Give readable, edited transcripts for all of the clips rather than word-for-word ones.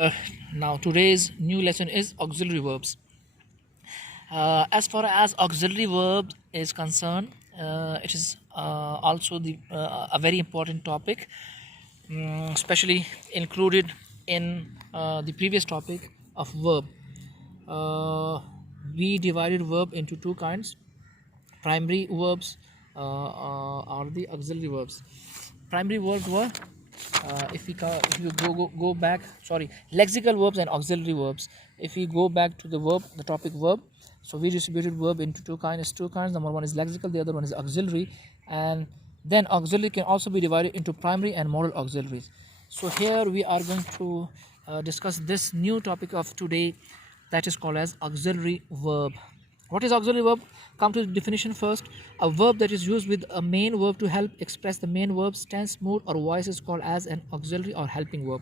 Now today's new lesson is auxiliary verbs. As far as auxiliary verb is concerned, it is also a very important topic, especially included in the previous topic of verb. We divided verb into two kinds. Primary verbs are the auxiliary verbs. Primary verbs were, if you go back, lexical verbs and auxiliary verbs. If we go back to the topic verb, so we distributed verb into two kinds. Number one is lexical, the other one is auxiliary, and then auxiliary can also be divided into primary and modal auxiliaries. So here we are going to discuss this new topic of today, that is called as auxiliary verb. What is auxiliary verb? Come to the definition first. A verb that is used with a main verb to help express the main verb's tense, mood or voice is called as an auxiliary or helping verb.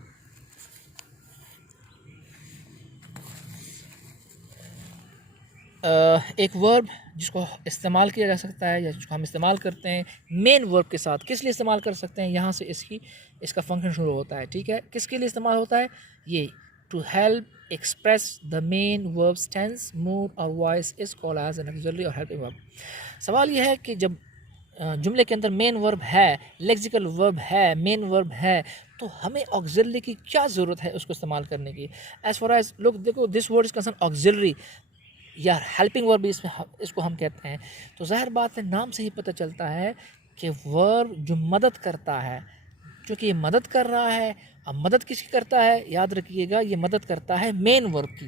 एक verb जिसको इस्तेमाल किया जा सकता है या जिसको हम इस्तेमाल करते हैं मेन वर्ब के साथ, किस लिए इस्तेमाल कर सकते हैं, यहाँ से इसका फंक्शन शुरू होता है. ठीक है, किसके लिए इस्तेमाल होता है ये? To help express the main verbs tense, mood और voice is called as an auxiliary और हेल्पिंग वर्ब. सवाल यह है कि जब जुमले के अंदर मेन वर्ब है, लेक्सिकल वर्ब है, मेन वर्ब है, तो हमें ऑक्सिलरी की क्या ज़रूरत है उसको इस्तेमाल करने की? एज फार एज लोग देखो, this word is concern auxiliary या हेल्पिंग वर्ब भी इसको हम कहते हैं. तो ज़ाहिर बात है, नाम से ही पता चलता है कि वर्ब जो मदद करता है, क्योंकि ये मदद कर रहा है. अब मदद किसकी करता है? याद रखिएगा, ये मदद करता है मेन वर्ब की.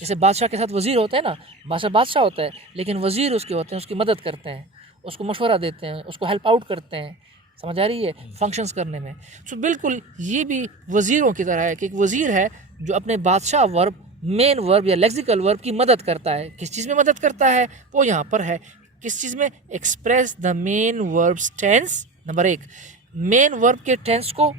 जैसे बादशाह के साथ वज़ीर होता है ना, बादशाह होता है, लेकिन वज़ीर उसके होते हैं, उसकी मदद करते हैं, उसको मशवरा देते हैं, उसको हेल्प आउट करते हैं. समझ आ रही है? फंक्शंस करने में. सो बिल्कुल ये भी वज़ीरों की तरह है कि एक वज़ीर है जो अपने बादशाह वर्ब, मेन वर्ब या लेक्सिकल वर्ब की मदद करता है. किस चीज़ में मदद करता है? वो यहाँ पर है. किस चीज़ में? Express the main verbs tense. नंबर एक, मेन वर्ब के टेंस को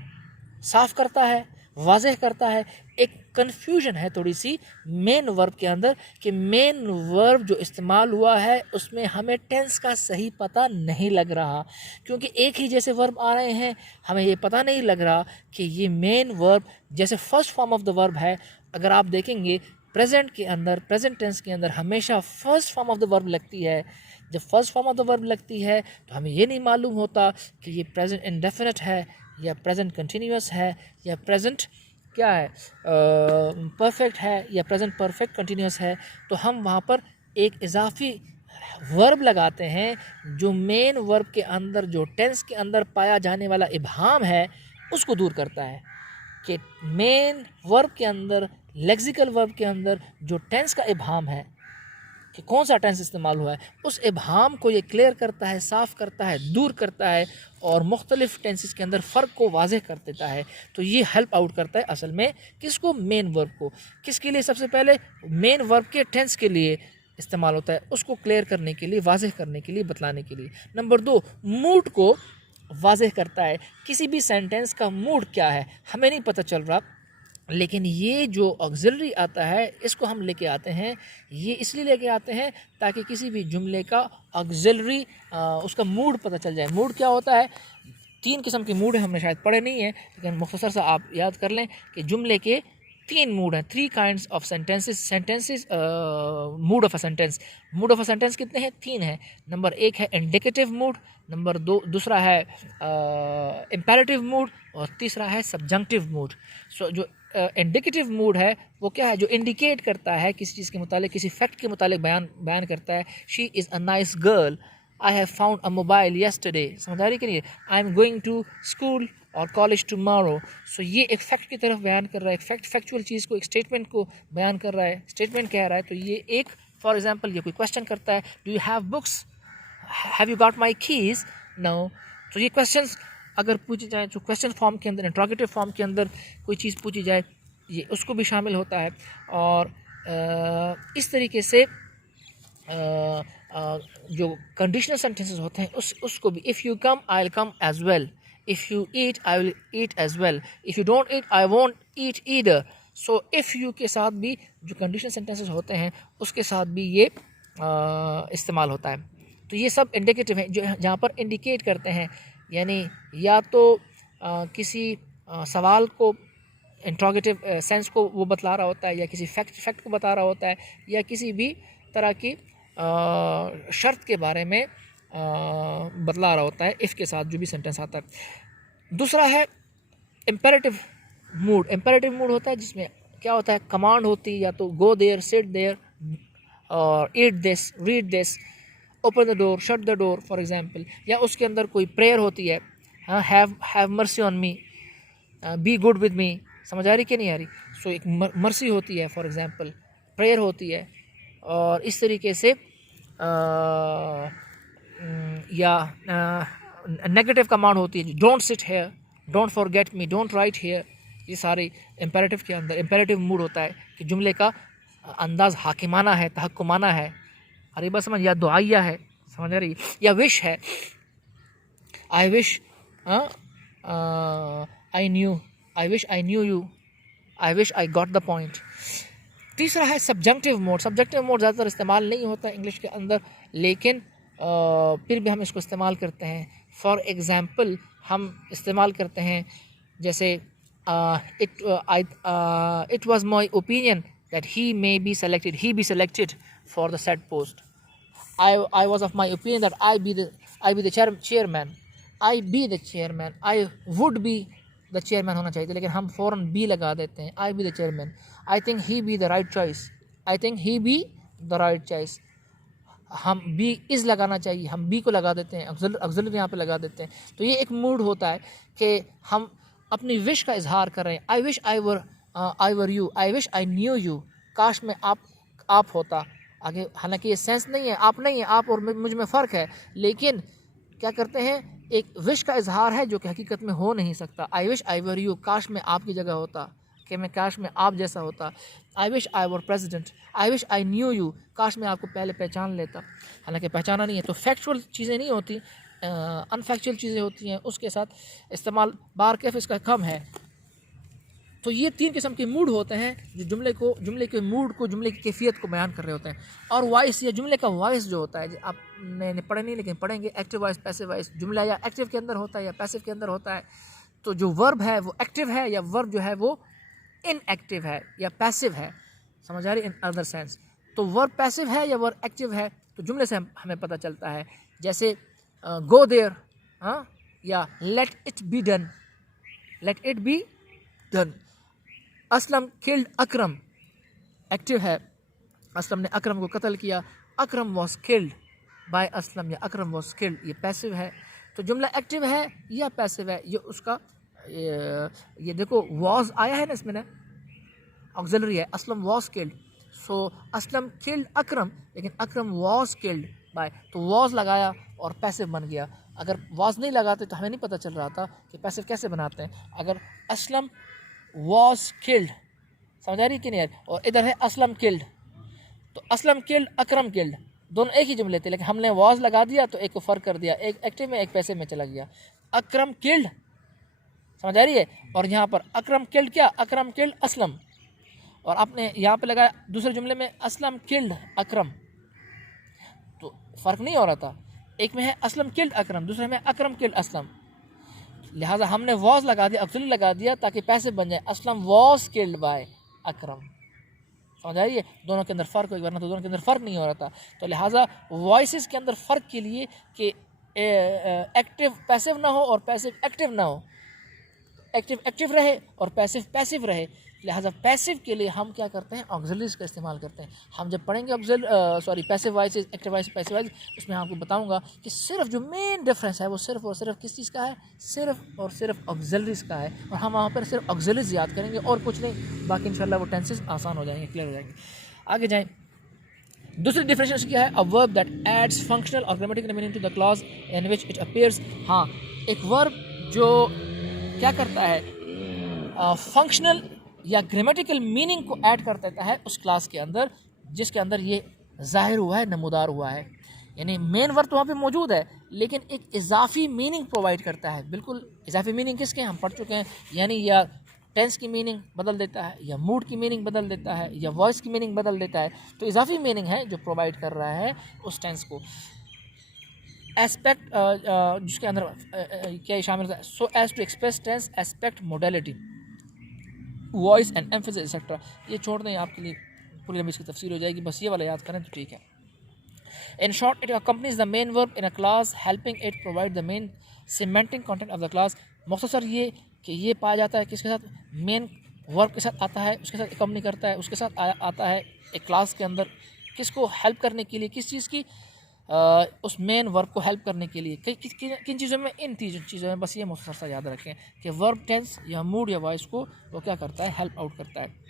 साफ करता है, वाज़ेह करता है. एक कन्फ्यूजन है थोड़ी सी मेन वर्ब के अंदर कि मेन वर्ब जो इस्तेमाल हुआ है उसमें हमें टेंस का सही पता नहीं लग रहा, क्योंकि एक ही जैसे वर्ब आ रहे हैं. हमें ये पता नहीं लग रहा कि ये मेन वर्ब जैसे first form of the verb है. अगर आप देखेंगे प्रेजेंट के अंदर, प्रेजेंट टेंस के अंदर हमेशा first form of the verb लगती है. जब first form of the verb लगती है तो हमें ये नहीं मालूम होता कि ये प्रेजेंट इंडेफिनिट है या प्रेजेंट कंटिन्यूस है या प्रेजेंट क्या है, परफेक्ट है या प्रेजेंट परफेक्ट कंटिन्यूस है. तो हम वहाँ पर एक इजाफी वर्ब लगाते हैं जो मेन वर्ब के अंदर, जो टेंस के अंदर पाया जाने वाला इबहाम है उसको दूर करता है. कि मेन वर्ब के अंदर, लेक्सिकल वर्ब के अंदर जो टेंस का इबहाम है कि कौन सा टेंस इस्तेमाल हुआ है, उस इबहाम को ये क्लियर करता है, साफ़ करता है, दूर करता है और मुख्तलिफ टेंसेस के अंदर फ़र्क को वाज़ेह कर देता है. तो ये हेल्प आउट करता है असल में किसको? मेन वर्ब को. किसके लिए? सबसे पहले मेन वर्ब के टेंस के लिए इस्तेमाल होता है, उसको क्लियर करने के लिए, वाज़ेह करने के लिए, बतलाने के लिए. नंबर दो, मूड को वाज़ेह करता है. किसी भी सेंटेंस का मूड क्या है हमें नहीं पता चल रहा, लेकिन ये जो ऑक्सिलरी आता है इसको हम लेके आते हैं. ये इसलिए लेके आते हैं ताकि किसी भी जुमले का ऑक्सिलरी उसका मूड पता चल जाए. मूड क्या होता है? 3 किस्म के मूड है, हमने शायद पढ़े नहीं है, लेकिन मुख्तसर सा आप याद कर लें कि जुमले के 3 मूड हैं. 3 kinds of sentences mood of a sentence. Mood of a sentence कितने हैं? 3 हैं. नंबर 1 है इंडिकेटिव मूड, नंबर 2 दूसरा है इम्पेरेटिव मूड और तीसरा है सब्जंक्टिव मूड. सो जो इंडिकेटिव मूड है वो क्या है? जो इंडिकेट करता है किसी चीज़ के मुतालिक, किसी फैक्ट के मुतालिक बयान करता है. She is a nice girl, I have found a mobile yesterday. समझ आ रही कि नहीं? I am going to school और कॉलेज टुमारो. सो ये एक फैक्ट की तरफ बयान कर रहा है, एक फैक्चुअल चीज़ को, एक स्टेटमेंट को बयान कर रहा है, स्टेटमेंट कह रहा है. तो ये एक, फॉर एग्जांपल, ये कोई क्वेश्चन करता है, do you have books, have you got my keys, no. तो ये क्वेश्चंस अगर पूछी जाए, जो क्वेश्चन फॉर्म के अंदर, इंट्रोगेटिव फॉर्म के अंदर कोई चीज़ पूछी जाए, ये उसको भी शामिल होता है. और इस तरीके से जो कंडीशनल सेंटेंसेस होते हैं उसको भी, if you come I will come as well, if you eat I will eat as well, if you don't eat I won't eat either. So if you के साथ भी जो कंडीशनल सेंटेंसेस होते हैं उसके साथ भी ये इस्तेमाल होता है. तो ये सब इंडिकेटिव हैं, जो जहाँ पर इंडिकेट करते हैं, यानी या तो किसी सवाल को इंट्रोगेटिव सेंस को वो बतला रहा होता है, या किसी फैक्ट को बता रहा होता है, या किसी भी तरह की शर्त के बारे में बतला रहा होता है इफ़ के साथ जो भी सेंटेंस आता है। दूसरा है इम्पेरेटिव मूड। इम्पेरेटिव मूड होता है जिसमें क्या होता है, कमांड होती है, या तो गो देयर, सिट देयर, और eat this, read this, open the door, shut the door for example, या उसके अंदर कोई प्रेयर होती है, हाँ, have mercy on me, be good with me. समझ आ रही कि नहीं आ रही? सो एक मर्सी होती है फॉर एग्जांपल, प्रेयर होती है, और इस तरीके से या नेगेटिव कमांड होती है, don't sit here, don't forget me, don't write here. ये सारे इम्पेरेटिव के अंदर इम्पेरेटिव मूड होता है कि जुमले का अंदाज़ हाकिमाना है, तहक्कुमाना है, अरे बस समझ, या दुआया है, समझ आ रही, या विश है, I wish, I wish I knew you, I wish I got the point. तीसरा है सब्जेक्टिव मोड। सब्जेक्टिव मोड ज़्यादातर इस्तेमाल नहीं होता है इंग्लिश के अंदर, लेकिन फिर भी हम इसको इस्तेमाल करते हैं। फॉर एग्ज़ाम्पल हम इस्तेमाल करते हैं जैसे it was my opinion that he may be selected for the set post. I was of my opinion that I be the chairman, I be the chairman, I would be the chairman होना चाहिए, लेकिन हम फ़ौरन B लगा देते हैं, I be the chairman, I think he be the right choice, I think he be the right choice। हम B is लगाना चाहिए, हम बी को लगा देते हैं, ऑक्सिलरी यहाँ पे लगा देते हैं। तो ये एक मूड होता है कि हम अपनी विश का इजहार कर रहे हैं, I wish I were you, I wish I knew you, काश में आप होता आगे। हालांकि ये सेंस नहीं है, आप नहीं है, आप और मुझ में फ़र्क है, लेकिन क्या करते हैं, एक विश का इजहार है जो कि हकीकत में हो नहीं सकता। I wish I were you, काश में आपकी जगह होता, कि मैं काश में आप जैसा होता। I wish I were president, I wish I knew you, काश मैं आपको पहले पहचान लेता। हालांकि पहचाना नहीं है, तो फैक्चुअल चीज़ें नहीं होती, अनफैक्चुअल चीज़ें होती हैं, उसके साथ इस्तेमाल बार कैफ इसका कम है। तो ये तीन किस्म के मूड होते हैं जो जुमले के मूड को, जुमले की कैफियत को बयान कर रहे होते हैं। और वॉइस, या जुमले का वॉइस जो होता है, आपने पढ़े नहीं लेकिन पढ़ेंगे, एक्टिव वॉइस, पैसिव वॉइस। जुमला या एक्टिव के अंदर होता है या पैसिव के अंदर होता है। तो जो वर्ब है वो एक्टिव है, या वर्ब जो है वो इनएक्टिव है या पैसिव है। समझ आ रही इन अदर सेंस? तो वर्ब पैसिव है या वर्ब एक्टिव है, तो जुमले से हमें पता चलता है। जैसे गो देयर, हाँ, या let it be done, let it be done. Aslam killed Akram, active है, असलम ने अकरम को कत्ल किया, अकरम वॉज किल्ड बाय असलम, या अकरम वॉज किल्ड, ये पैसिव है। तो जुमला एक्टिव है या पैसिव है, ये उसका ये देखो वॉज आया है ना इसमें ना, ऑक्सिलरी है, Aslam was killed. So Aslam killed Akram, लेकिन अकरम वॉज किल्ड बाय, तो वॉज लगाया और पैसिव बन गया। अगर वॉज नहीं लगाते तो हमें नहीं पता चल रहा था कि पैसिव कैसे बनाते हैं। अगर असलम वॉज किल्ड, समझ आ रही कि नहीं यार, और इधर है असलम किल्ड, तो असलम किल्ड, अकरम किल्ड, दोनों एक ही जुमले थे, लेकिन हमने वॉज लगा दिया तो एक को फ़र्क कर दिया, एक एक्टिव में एक पैसिव में चला गया। अकरम किल्ड, समझ आ रही है, और यहाँ पर अकरम किल्ड क्या, अकरम किल्ड असलम, और आपने यहाँ पे लगाया दूसरे जुमले में असलम किल्ड अकरम, तो फ़र्क नहीं हो रहा था। एक में है असलम किल्ड अकरम, दूसरे में अकरम किल्ड असलम, लिहाजा हमने वॉज लगा दिया, ऑक्सिलरी लगा दिया ताकि पैसिव बन जाए, असलम वॉज किल्ड बाय अकरम। समझ आ रही है, दोनों के अंदर फ़र्क हो, वरना तो दोनों के अंदर फ़र्क नहीं हो रहा था। तो लिहाजा वॉइसेस के अंदर फ़र्क के लिए कि एक्टिव पैसिव ना हो और पैसिव एक्टिव ना हो, एक्टिव एक्टिव रहे और पैसिव पैसिव रहे, लिहाजा पैसिव के लिए हम क्या करते हैं, ऑक्सिलरीज का इस्तेमाल करते हैं। हम जब पढ़ेंगे passive voice, active voice, passive voice, उसमें आपको बताऊंगा कि सिर्फ जो मेन डिफरेंस है वो सिर्फ और सिर्फ किस चीज़ का है, सिर्फ और सिर्फ ऑक्सिलरीज का है, और हम वहाँ पर सिर्फ ऑक्सिलरीज याद करेंगे और कुछ नहीं, बाकी इंशाल्लाह वो टेंसेस आसान हो जाएंगे, क्लियर हो जाएंगे। आगे जाएँ, दूसरी डिफरेंशिएशन क्या है, a verb that adds functional और grammatical meaning to the clause in which it appears. हाँ, एक वर्ब जो क्या करता है, फंक्शनल या ग्रामेटिकल मीनिंग को ऐड कर देता है उस क्लास के अंदर जिसके अंदर ये ज़ाहिर हुआ है, नमूदार हुआ है। यानी मेन वर्ब तो वहाँ पे मौजूद है, लेकिन एक इजाफी मीनिंग प्रोवाइड करता है। बिल्कुल इजाफी मीनिंग किसके हम पढ़ चुके हैं, यानी या टेंस की मीनिंग बदल देता है, या मूड की मीनिंग बदल देता है, या वॉइस की मीनिंग बदल देता है। तो इजाफी मीनिंग है जो प्रोवाइड कर रहा है उस टेंस को। एस्पेक्ट जिसके अंदर क्या शामिल होता है, so as to express tense, aspect, modality. Voice and emphasis etcetera. ये छोड़ दें, आपके लिए पूरी लंबी इसकी तफसीर हो जाएगी, बस ये वाला याद करें तो ठीक है। In short, it accompanies the main verb in a class, helping it provide the main cementing content of the class. मुख्तसर ये कि ये पाया जाता है किसके साथ, मेन वर्ब के साथ आता है, उसके साथ अकम्पनी करता है, उसके साथ आता है एक क्लास के अंदर, किसको हेल्प करने के लिए, किस चीज़ की, उस मेन वर्ब को हेल्प करने के लिए। किन चीज़ों में, इन चीज़ों में, बस ये मुख्तसर सा याद रखें कि वर्ब टेंस या मूड या वॉइस को वो क्या करता है, हेल्प आउट करता है।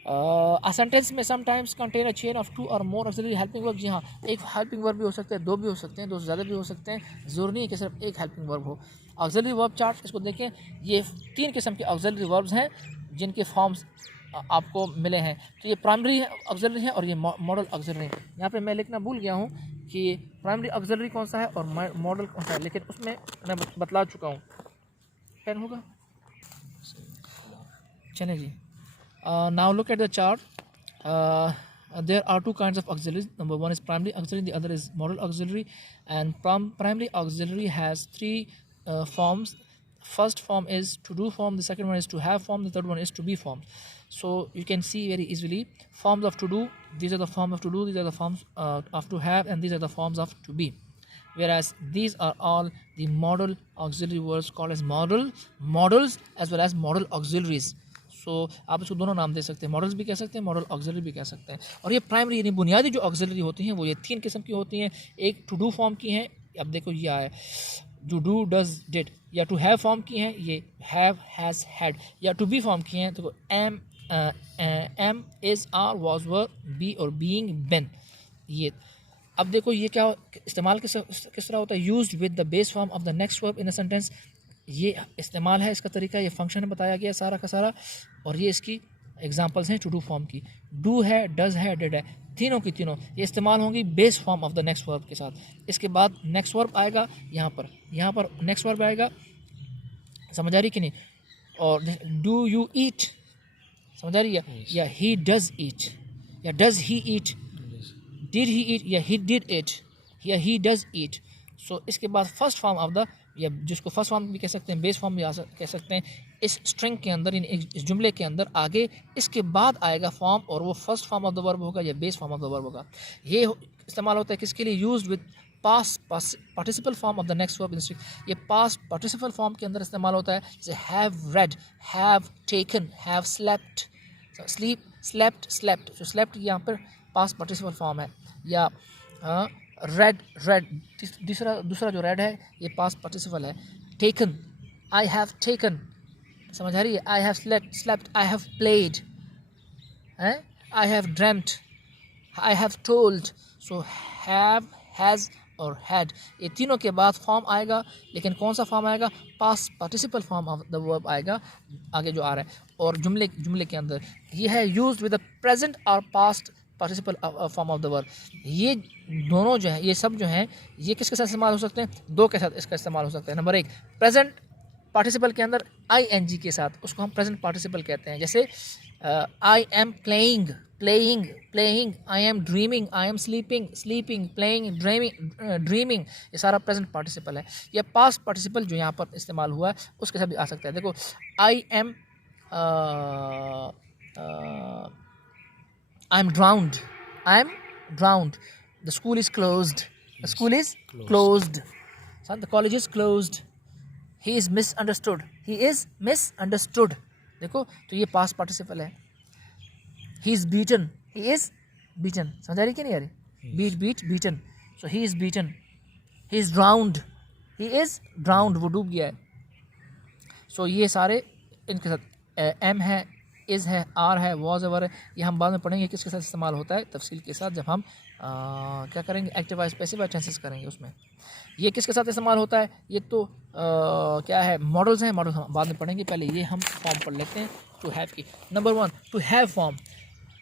अ सेंटेंस में sometimes contain a chain of 2 और मोर ऑक्सिलरी हेल्पिंग वर्ब। जी हाँ, एक हेल्पिंग वर्ब भी हो सकते हैं, 2 भी हो सकते हैं, 2 से ज़्यादा भी हो सकते हैं, ज़रूरी नहीं है कि सिर्फ एक हेल्पिंग वर्ब हो। ऑक्सिलरी वर्ब चार्ट इसको देखें, ये 3 किस्म के ऑक्सिलरी वर्ब्स हैं जिनके फॉर्म्स आपको मिले हैं। तो ये प्राइमरी ऑक्सिलरी है और ये मॉडल ऑक्सिलरी है। यहाँ पे मैं लिखना भूल गया हूँ कि प्राइमरी ऑक्सिलरी कौन सा है और मॉडल कौन सा है, लेकिन उसमें मैं बतला चुका हूँ। पेन होगा, चलें जी। Now look at the chart. There are 2 kinds of auxiliaries. Number 1 is primary auxiliary, the other is modal auxiliary. And primary auxiliary has 3 forms. First form is to do form, the second one is to have form, the third one is to be form. So you can see very easily forms of to do, these are the forms of to do, these are the forms of to have, and these are the forms of to be. Whereas these are all the modal auxiliary words called as modals as well as modal auxiliaries. सो आप इसको दोनों नाम दे सकते हैं, models भी कह सकते हैं, मॉडल ऑक्सिलरी भी कह सकते हैं। और ये प्राइमरी यानी बुनियादी जो ऑक्सिलरी होती हैं वो ये 3 किस्म की होती हैं। एक टू डू फॉर्म की हैं, अब देखो ये आया टू डू डज डिड, या टू हैव फॉर्म की हैं, ये हैव हैज़ हैड, या टू बी फॉर्म की हैं तो am is are was were be और बीइंग बिन। ये अब देखो ये क्या इस्तेमाल किस तरह होता है, used with the base form of the next verb in a sentence. ये इस्तेमाल है, इसका तरीका, ये फंक्शन बताया गया सारा का सारा, और ये इसकी एग्जांपल्स हैं टू डू फॉर्म की। डू है, डज है, डिड है, तीनों की तीनों ये इस्तेमाल होंगी base form of the next verb के साथ। इसके बाद नेक्स्ट वर्ब आएगा यहाँ पर नेक्स्ट वर्ब आएगा, समझ आ रही कि नहीं। और डू यू ईट, समझ आ रही है, या ही डज ईट, या does he eat, did he ईट, या ही डिड ईट, या ही डज ईट। सो इसके बाद फर्स्ट फॉर्म ऑफ द, या जिसको फर्स्ट फॉर्म भी कह सकते हैं, बेस फॉर्म भी कह सकते हैं, इस स्ट्रिंग के अंदर, इस जुमले के अंदर आगे इसके बाद आएगा फॉर्म, और वो first form of the verb होगा या base form of the verb होगा। ये इस्तेमाल होता है किसके लिए, used with past participle form of the next verb in string. ये पास्ट पार्टिसिपल फॉर्म के अंदर इस्तेमाल होता है, जैसे have read, have taken, have slept, sleep, slept, slept. तो स्लेप्ट यहाँ पर पास्ट पार्टिसिपल फॉर्म है। या रेड दूसरा जो रेड है ये पास्ट पार्टिसिपल है। टेकन, आई हैव टेकन, समझ आ रही है, I have slept, I have played, I have dreamt, I have told. So have, has और हैड, ये तीनों के बाद फॉर्म आएगा, लेकिन कौन सा फॉर्म आएगा, past participle form of the verb आएगा आगे जो आ रहा है। और जुमले के अंदर ये है यूज्ड विद द प्रेजेंट और past participle form of the verb. ये दोनों जो है, ये सब जो हैं, ये किसके साथ इस्तेमाल हो सकते हैं, 2 के साथ इसका इस्तेमाल हो सकता है। नंबर 1 प्रेजेंट पार्टिसिपल के अंदर ING के साथ, उसको हम प्रेजेंट पार्टिसिपल कहते हैं। जैसे I am playing, playing, I am dreaming, I am sleeping, playing, dreaming, ये सारा प्रेजेंट पार्टिसिपल है। या पास्ट पार्टिसिपल जो यहाँ पर इस्तेमाल हुआ है उसके साथ भी आ सकता है। देखो I am drowned, the school is closed, son, the college is closed, he is misunderstood, देखो तो ये पास्ट पार्टिसिपल है। he is beaten, समझ आ रही कि नहीं आ रही, beaten, so he is beaten, he is drowned, वो डूब गया है। सो ये सारे इनके साथ एम है, इज़ है, आर है, वॉज एवर है, ये हम बाद में पढ़ेंगे किसके साथ इस्तेमाल होता है तफसील के साथ, जब हम क्या करेंगे, active voice passive voice tenses करेंगे उसमें। ये किसके साथ इस्तेमाल होता है, ये तो क्या है, मॉडल्स हैं, मॉडल हम बाद में पढ़ेंगे, पहले ये हम फॉर्म पढ़ लेते हैं टू हैव की। Number 1 to have form.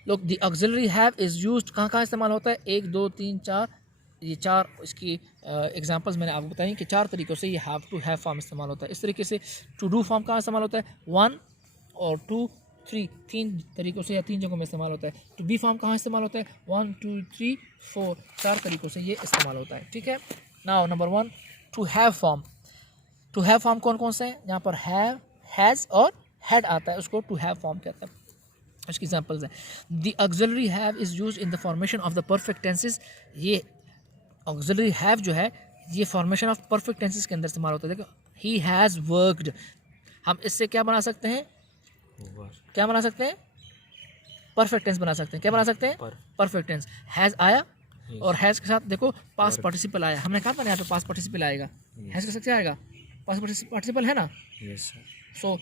लोग the auxiliary have is used कहाँ इस्तेमाल होता है, 1 2 3 4, ये 4 इसकी एग्जांपल्स मैंने आपको बताई कि 4 तरीक़ों से ये हैव टू हैव फॉर्म इस्तेमाल होता है। इस तरीके से टू डू फॉर्म कहाँ इस्तेमाल होता है, 1 और 2 3, 3 तरीक़ों से या 3 जगहों में इस्तेमाल होता है। टू बी फॉर्म कहाँ इस्तेमाल होता है, 1 2 3 4, 4 तरीक़ों से ये इस्तेमाल होता है। ठीक है, now number 1 to have form. To have form कौन कौन से हैं, यहाँ पर हैव, हैज़ और हैड आता है उसको टू हैव फॉर्म कहता है। इसकी एग्जांपल्स हैं, the auxiliary have is used in the formation of the perfect tenses. ये ऑक्सिलरी हैव जो है ये फॉर्मेशन ऑफ परफेक्ट टेंसेस के अंदर इस्तेमाल होता है। देखो ही हैज़ वर्कड, हम इससे क्या बना सकते हैं, क्या बना सकते हैं, परफेक्ट टेंस बना सकते हैं। क्या बना सकते हैं, परफेक्ट टेंस। हैज़ आया और हैज़ के साथ देखो पास्ट पार्टिसिपल आया, हमने कहा था यहाँ पे पास्ट पार्टिसिपल आएगा, हैज़ के साथ क्या आएगा, पास्ट पार्टिसिपल है ना। सो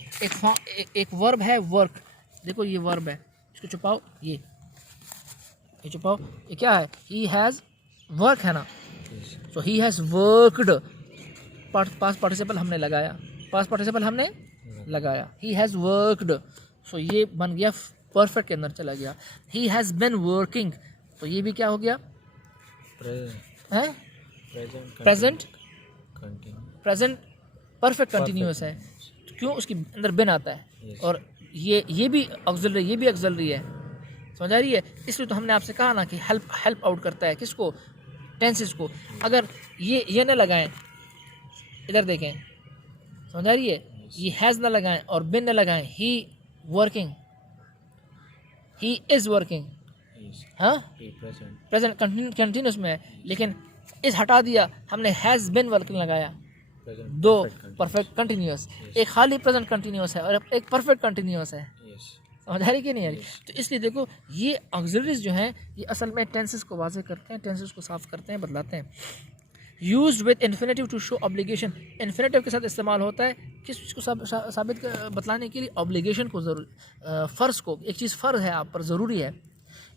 एक वर्ब है वर्क, देखो ये वर्ब है, इसको छुपाओ, ये छुपाओ, ये क्या है, ही हैज़ वर्क है ना। So he has worked, past participle हमने लगाया, पास्ट पार्टिसिपल हमने लगाया, ही हैज़ वर्कड। सो ये बन गया परफेक्ट के अंदर चला गया। ही हैज़ बिन वर्किंग, तो ये भी क्या हो गया, है प्रेजेंट, प्रेजेंट परफेक्ट कंटिन्यूअस है, क्यों, उसके अंदर बिन आता है। और ये भी ऑक्सिलरी, ये भी ऑक्सिलरी है, समझ आ रही है। इसलिए तो हमने आपसे कहा ना कि हेल्प आउट करता है किसको, टेंसेस को। अगर ये न लगाएं, इधर देखें, समझ आ रही है, ये हैज़ ना लगाएं और बिन न लगाएं, ही वर्किंग, ही इज़ वर्किंग, हाँ प्रेजेंट कंटिन्यूस में है, लेकिन इस हटा दिया हमने, हैज़ बिन वर्किंग लगाया, दो परफेक्ट कंटिन्यूस, एक खाली प्रेजेंट कंटिन्यूस है और एक परफेक्ट कंटिन्यूस है, समझ आ रही कि नहीं आ रही। तो इसलिए देखो ये ऑक्सिलरीज जो हैं ये असल में टेंसेस को वाज़ेह करते हैं, टेंसेस को साफ करते हैं, बदलाते हैं। Used with infinitive to show obligation, infinitive के साथ इस्तेमाल होता है किस चीज़ को साबित बतलाने के लिए, ऑब्लिगेशन को, फ़र्ज़ को, एक चीज़ फ़र्ज़ है आप पर, ज़रूरी है,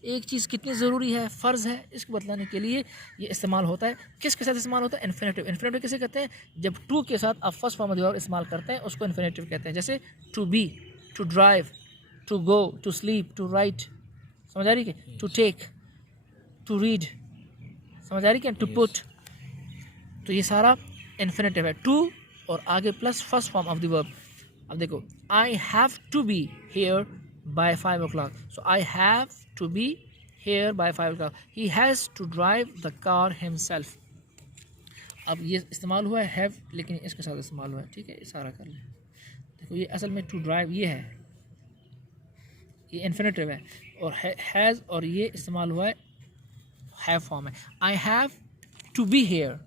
एक चीज़ कितनी ज़रूरी है, फ़र्ज़ है, इसको बतलाने के लिए ये इस्तेमाल होता है। किसके साथ इस्तेमाल होता है, इन्फिनेटिव। इन्फिनेटिव किसे कहते हैं, जब टू के साथ आप first form of the verb इस्तेमाल करते हैं उसको इन्फिनेटिव कहते हैं। जैसे to be, to drive, to go, to sleep, to write, समझ आ रही है, टू टेक, टू रीड, समझ आ रही है, टू पुट, तो ये सारा इन्फिनेटिव है। टू और आगे plus first form of the verb. अब देखो I have to be here by 5 o'clock, so I have to be here by 5 o'clock, he has to drive the car himself. अब ये इस्तेमाल हुआ है हैव, लेकिन इसके साथ इस्तेमाल हुआ है, ठीक है, ये सारा कर लें। देखो ये असल में टू ड्राइव ये है, ये इन्फिनेटिव है, और हैज़ और ये इस्तेमाल हुआ है हैव फॉर्म है। I have to be here,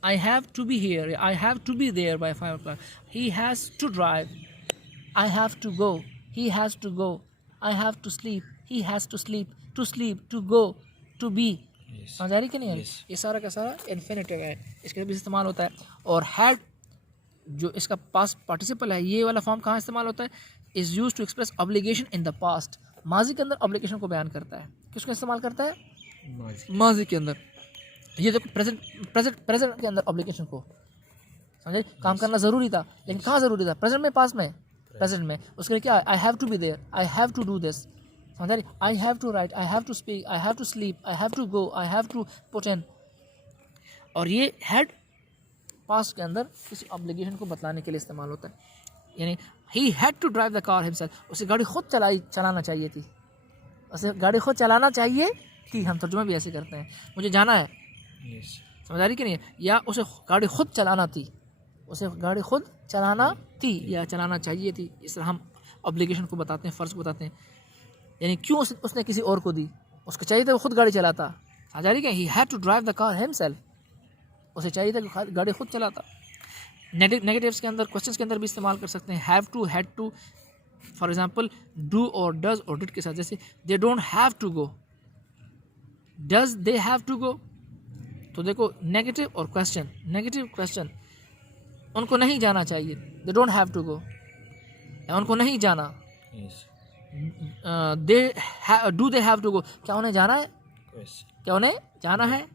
I have to be here, I have to be there by 5 o'clock, he has to drive, I have to go, he has to go, I have to sleep, he has to sleep, to go, to be, समझ आ रही कि नहीं? ये सारा का सारा infinitive है, इसके भी इस्तेमाल होता है। और हैड जो इसका पास्ट पार्टिसिपल है, ये वाला फॉर्म कहाँ इस्तेमाल होता है, is used to express obligation in the past, माजी के अंदर ऑब्लिगेशन को बयान करता है। किसको इस्तेमाल करता है, माजी के अंदर। ये देखो प्रेजेंट के अंदर ऑब्लिगेशन को, समझे, काम करना ज़रूरी था, लेकिन कहाँ ज़रूरी था, प्रेजेंट में, पास में, प्रेजेंट में। उसके लिए क्या है, I have to be there, I have to do this, समझ रही, I have to write, I have to speak, I have to sleep, I have to go, I have to put in. और ये had passed के अंदर किसी obligation को बतलाने के लिए इस्तेमाल होता है। यानी he had to drive the car himself, उसे गाड़ी खुद चलाना चाहिए थी, उसे गाड़ी खुद चलाना चाहिए थी, हम तर्जुमा भी ऐसे करते हैं, मुझे जाना है, समझ आ रही कि नहीं, या उसे गाड़ी खुद चलाना थी, उसे गाड़ी खुद चलाना थी या चलाना चाहिए थी। इस तरह हम ऑब्लिगेशन को बताते हैं, फ़र्ज़ को बताते हैं। यानी क्यों उसने किसी और को दी, उसको चाहिए था वो खुद गाड़ी चलाता, समझ आ रही कि he had to drive the car himself, उसे चाहिए था कि गाड़ी खुद चलाता। नेगेटिव्स के अंदर, क्वेश्चंस के अंदर भी इस्तेमाल कर सकते हैं, have to, had to. For example do और डज और डिड के साथ, जैसे they don't have to go, does they have to go. तो देखो नेगेटिव और क्वेश्चन, नेगेटिव क्वेश्चन, उनको नहीं जाना चाहिए, they don't have to go, उनको नहीं जाना। Do they have to go, क्या उन्हें जाना है, क्या उन्हें जाना है।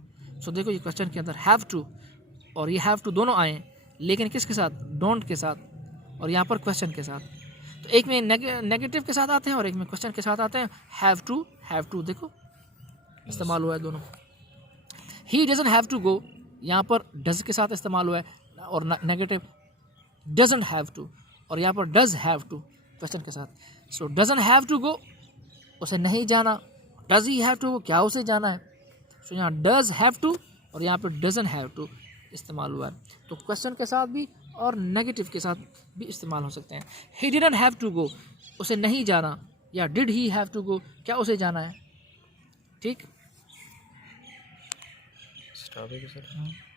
सो देखो ये क्वेश्चन के अंदर हैव टू और ये हैव टू दोनों आए, लेकिन किसके साथ, डोंट के साथ, और यहाँ पर क्वेश्चन के साथ। तो एक में नेगेटिव के साथ आते हैं और एक में क्वेश्चन के साथ आते हैं। हैव टू देखो इस्तेमाल हुआ है दोनों। He doesn't have to go, यहाँ पर डज के साथ इस्तेमाल हुआ है, और नेगेटिव डजंट हैव टू, और यहाँ पर डज हैव टू क्वेश्चन के साथ। So doesn't have to go, उसे नहीं जाना, does he have to go, क्या उसे जाना है। यहाँ डज हैव टू और यहाँ पर डजंट हैव टू इस्तेमाल हुआ है। तो क्वेश्चन के साथ भी और नेगेटिव के साथ भी इस्तेमाल हो सकते हैं। He didn't have to go, उसे नहीं जाना, या did he have to go, क्या उसे जाना है। ठीक, स्टॉप है सर।